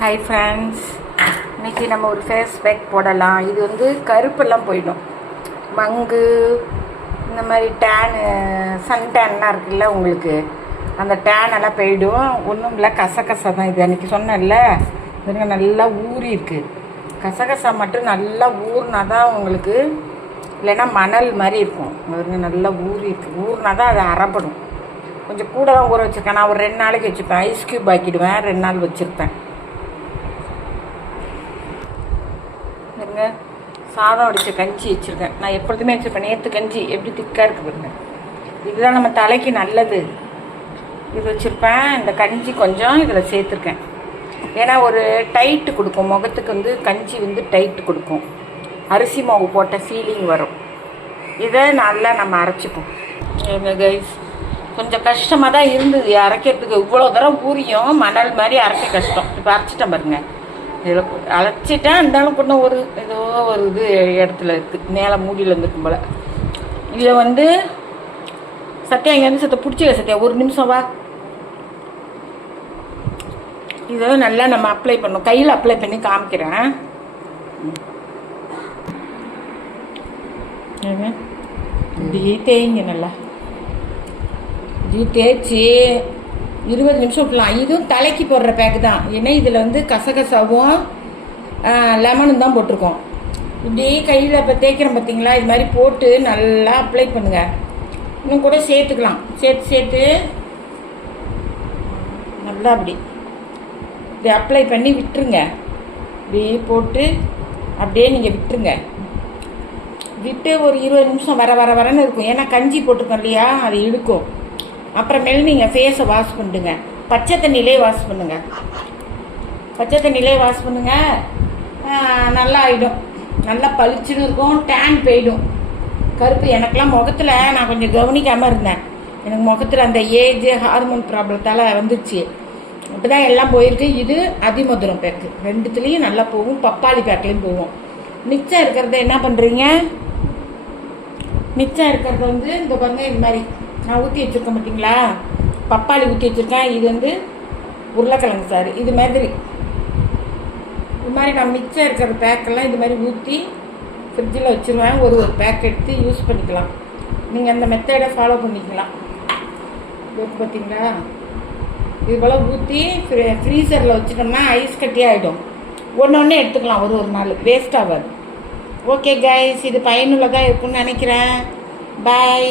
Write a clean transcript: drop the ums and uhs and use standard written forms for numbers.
Hi friends, இன்றைக்கி நம்ம ஒரு ஃபேஸ் பேக் போடலாம். இது வந்து கருப்பெல்லாம் போயிடும். மங்கு இந்த மாதிரி டேனு, சன் டேன்லாம் இருக்குல்ல, உங்களுக்கு அந்த டேனெல்லாம் போயிடும். ஒன்றும் இல்லை, கசகசா தான். இது அன்றைக்கி சொன்னேன்ல, இதுங்க நல்லா ஊறி இருக்குது. கசகசா மட்டும் நல்லா ஊறினா தான் உங்களுக்கு, இல்லைன்னா மணல் மாதிரி இருக்கும். அதுங்க நல்லா ஊறி இருக்குது. ஊறினா தான் அது அரைப்படும். கொஞ்சம் கூட தான் ஊற வச்சுருக்கேன். நான் ஒரு 2 நாளைக்கு வச்சுப்பேன். Ice cube ஆக்கிடுவேன். 2 நாள் வச்சுருப்பேன். சாதம் அடித்த கஞ்சி வச்சுருக்கேன். நான் எப்பொழுதுமே வச்சுருப்பேன். நேற்று கஞ்சி எப்படி திக்காக இருக்குது பாருங்க. இதுதான் நம்ம தலைக்கு நல்லது. இது வச்சுருப்பேன். இந்த கஞ்சி கொஞ்சம் இதில் சேர்த்துருக்கேன். ஏன்னா ஒரு டைட்டு கொடுக்கும் முகத்துக்கு. வந்து கஞ்சி வந்து டைட்டு கொடுக்கும். அரிசி மாவு போட்ட ஃபீலிங் வரும். இதை நல்லா நம்ம அரைச்சிப்போம். கைஸ், கொஞ்சம் கஷ்டமாக தான் இருந்தது அரைக்கிறதுக்கு. இவ்வளோ தரம் ஊறியும் மணல் மாதிரி அரைக்க கஷ்டம். இப்போ அரைச்சிட்டேன் பாருங்க. இதில் அழைச்சிட்டேன். இருந்தாலும் கூட ஒரு ஏதோ ஒரு இது இடத்துல இருக்குது, மேலே மூடியில் இருந்துருக்கும் போல். இதில் வந்து சத்தியா இங்கேருந்து சத்த பிடிச்சிக்க. சத்தியா ஒரு நிமிஷம் வா. இதை நல்லா நம்ம அப்ளை பண்ணணும். கையில் அப்ளை பண்ணி காமிக்கிறேன். இப்படி தேய்ங்க நல்லா. இப்படி தேய்ச்சி 20 நிமிஷம் விட்டுலாம். இதுவும் தலைக்கு போடுற பேக்கு தான். ஏன்னா இதில் வந்து கசகசாவும் லெமனும் தான் போட்டிருக்கோம். இப்படியே கையில் இப்போ தேய்க்கிறோம் பார்த்தீங்களா, இது மாதிரி போட்டு நல்லா அப்ளை பண்ணுங்க. இன்னும் கூட சேர்த்துக்கலாம். சேர்த்து நல்லா இப்படி அப்ளை பண்ணி விட்டுருங்க. இப்படியே போட்டு அப்படியே நீங்கள் விட்டுருங்க. விட்டு ஒரு 20 நிமிஷம் வரன்னு இருக்கும். ஏன்னா கஞ்சி போட்டிருக்கோம் இல்லையா, அது இழுக்கும். அப்புறமேல நீங்கள் ஃபேஸை வாஷ் பண்ணிடுங்க. பச்சை தண்ணியிலே வாஷ் பண்ணுங்கள். பச்சை தண்ணியிலே வாஷ் பண்ணுங்கள். நல்லா ஆகிடும். நல்லா பளிச்சுன்னு இருக்கும். டேன் போயிடும். கருப்பு எனக்கெல்லாம் முகத்தில் நான் கொஞ்சம் கவனிக்காமல் இருந்தேன். எனக்கு முகத்தில் அந்த ஏஜ் ஹார்மோன் ப்ராப்ளத்தால் வந்துச்சு. அப்படி தான் எல்லாம் போயிருக்கு. இது அதிமதுரம் பேக்கு. ரெண்டுத்துலேயும் நல்லா போகும். பப்பாளி பேக்லேயும் போகும். மிச்சம் இருக்கிறத என்ன பண்ணுறீங்க? மிச்சம் இருக்கிறத வந்து இந்த பாருங்க, இது மாதிரி நான் ஊற்றி வச்சுருக்கேன் பார்த்தீங்களா, பப்பாளி ஊற்றி வச்சுருக்கேன். இது வந்து உருளைக்கிழங்கு சாறு. இது மாதிரி நான் மிச்சம் இருக்கிற பேக்கெல்லாம் இது மாதிரி ஊற்றி ஃப்ரிட்ஜில் வச்சுருவேன். ஒரு பேக் எடுத்து யூஸ் பண்ணிக்கலாம். நீங்கள் அந்த மெத்தடை ஃபாலோ பண்ணிக்கலாம். பார்த்தீங்களா, இது போல் ஊற்றி ஃப்ரீசரில் வச்சுட்டோம்னா ஐஸ் கட்டி ஆகிடும். ஒன்று எடுத்துக்கலாம். ஒரு நாள் வேஸ்ட் ஆகாது. ஓகே கைஸ், இது பயனுள்ளதாக இருக்குன்னு நினைக்கிறேன். பாய்.